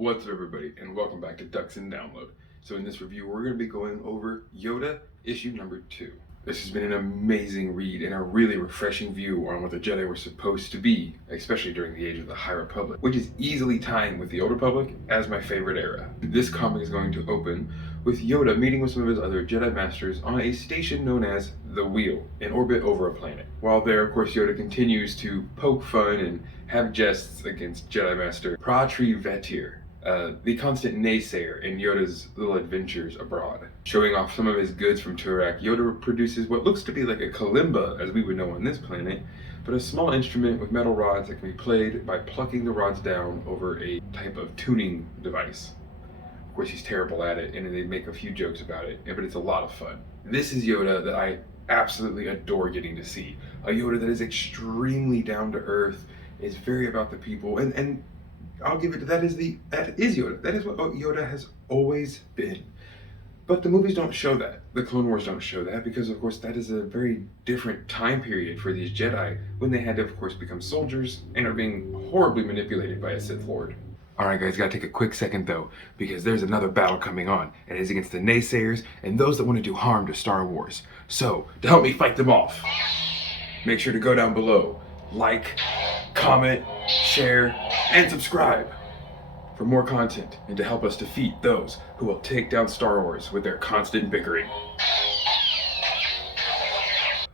What's up, everybody, and welcome back to Ducks in Download. So in this review, we're going to be going over Yoda issue number 2. This has been an amazing read and a really refreshing view on what the Jedi were supposed to be, especially during the age of the High Republic, which is easily tying with the Old Republic as my favorite era. This comic is going to open with Yoda meeting with some of his other Jedi Masters on a station known as the Wheel, in orbit over a planet. While there, of course, Yoda continues to poke fun and have jests against Jedi Master Pratri Vetir, the constant naysayer in Yoda's little adventures abroad. Showing off some of his goods from Turak, Yoda produces what looks to be like a kalimba, as we would know on this planet, but a small instrument with metal rods that can be played by plucking the rods down over a type of tuning device. Of course, he's terrible at it, and they make a few jokes about it, but it's a lot of fun. This is Yoda that I absolutely adore getting to see. A Yoda that is extremely down to earth, is very about the people, and I'll give it, that is Yoda. That is what Yoda has always been. But the movies don't show that. The Clone Wars don't show that because, of course, that is a very different time period for these Jedi when they had to, of course, become soldiers and are being horribly manipulated by a Sith Lord. Alright guys, gotta take a quick second though, because there's another battle coming on, and it's against the naysayers and those that want to do harm to Star Wars. So, to help me fight them off, make sure to go down below, like, comment, share, and subscribe for more content and to help us defeat those who will take down Star Wars with their constant bickering.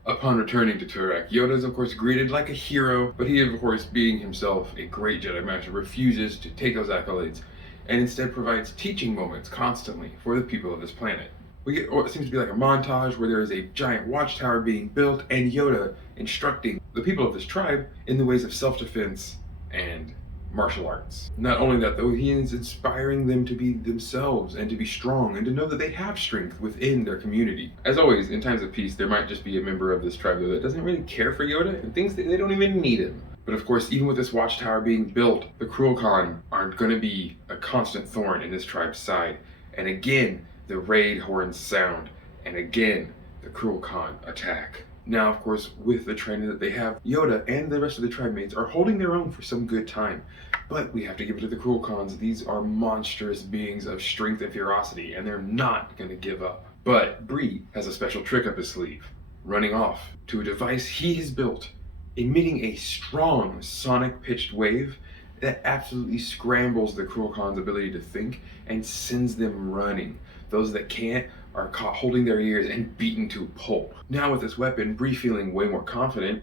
Upon returning to Turak, Yoda is of course greeted like a hero, but he, of course, being himself a great Jedi Master, refuses to take those accolades and instead provides teaching moments constantly for the people of this planet. We get what seems to be like a montage where there is a giant watchtower being built and Yoda instructing the people of this tribe in the ways of self-defense and martial arts. Not only that though, he is inspiring them to be themselves and to be strong and to know that they have strength within their community. As always, in times of peace, there might just be a member of this tribe though that doesn't really care for Yoda and thinks that they don't even need him. But of course, even with this watchtower being built, the Cruel Khan aren't going to be a constant thorn in this tribe's side. And again, the raid horns sound, and again, the Cruel Khan attack. Now, of course, with the training that they have, Yoda and the rest of the tribe mates are holding their own for some good time. But we have to give it to the Cruel Khans. These are monstrous beings of strength and ferocity, and they're not going to give up. But Bree has a special trick up his sleeve, running off to a device he has built, emitting a strong sonic-pitched wave that absolutely scrambles the Cruel Khan's ability to think and sends them running. Those that can't are caught holding their ears and beaten to pulp. Now with this weapon, Bree feeling way more confident,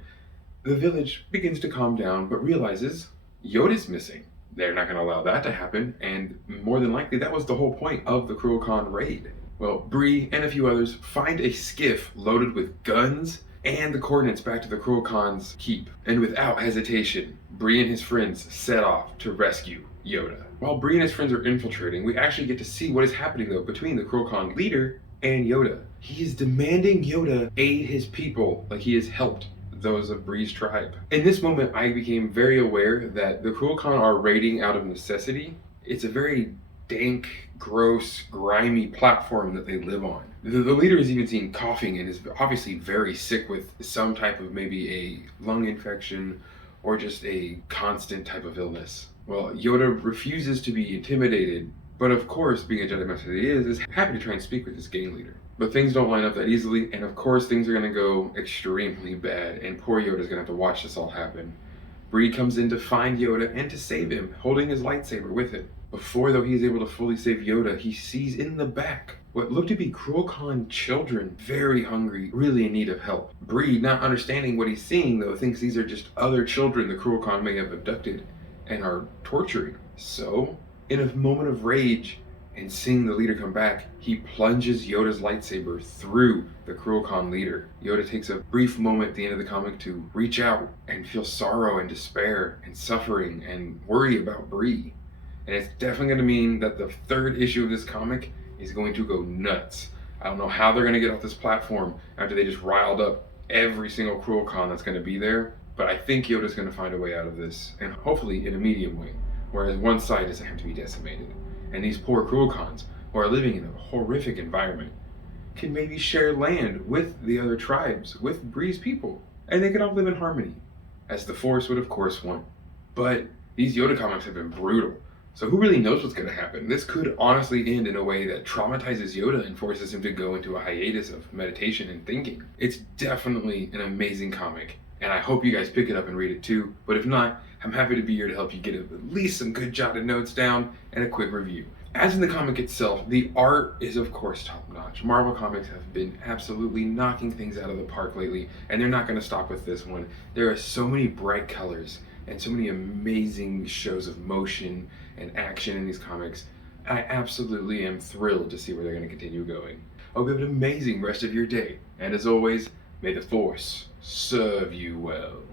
the village begins to calm down but realizes Yoda's missing. They're not going to allow that to happen, and more than likely that was the whole point of the Cruel Khan raid. Well, Bree and a few others find a skiff loaded with guns and the coordinates back to the Cruel Khan's keep. And without hesitation, Bree and his friends set off to rescue Yoda. While Bree and his friends are infiltrating, we actually get to see what is happening though between the Cruel Khan leader and Yoda. He is demanding Yoda aid his people like he has helped those of Bree's tribe. In this moment, I became very aware that the Cruel Khan are raiding out of necessity. It's a very dank, gross, grimy platform that they live on. The leader is even seen coughing and is obviously very sick with some type of maybe a lung infection or just a constant type of illness. Well, Yoda refuses to be intimidated, but of course, being a Jedi Master that he is happy to try and speak with this gang leader. But things don't line up that easily, and of course things are going to go extremely bad, and poor Yoda's going to have to watch this all happen. Bree comes in to find Yoda and to save him, holding his lightsaber with it. Before though he is able to fully save Yoda, he sees in the back what look to be Cruel Khan children, very hungry, really in need of help. Bree, not understanding what he's seeing though, thinks these are just other children the Cruel Khan may have abducted and are torturing. So, in a moment of rage, and seeing the leader come back, he plunges Yoda's lightsaber through the Cruel Khan leader. Yoda takes a brief moment at the end of the comic to reach out and feel sorrow and despair and suffering and worry about Bree. And it's definitely going to mean that the third issue of this comic is going to go nuts. I don't know how they're going to get off this platform after they just riled up every single Cruel Khan that's going to be there, but I think Yoda's going to find a way out of this, and hopefully in a medium way, whereas one side doesn't have to be decimated. And these poor Cruel Khans, who are living in a horrific environment, can maybe share land with the other tribes, with Bree's people, and they can all live in harmony, as the Force would of course want. But these Yoda comics have been brutal. So who really knows what's going to happen? This could honestly end in a way that traumatizes Yoda and forces him to go into a hiatus of meditation and thinking. It's definitely an amazing comic, and I hope you guys pick it up and read it too. But if not, I'm happy to be here to help you get at least some good jotted notes down and a quick review. As in the comic itself, the art is of course top notch. Marvel Comics have been absolutely knocking things out of the park lately, and they're not going to stop with this one. There are so many bright colors and so many amazing shows of motion and action in these comics. I absolutely am thrilled to see where they're going to continue going. I hope you have an amazing rest of your day, and as always, may the Force serve you well.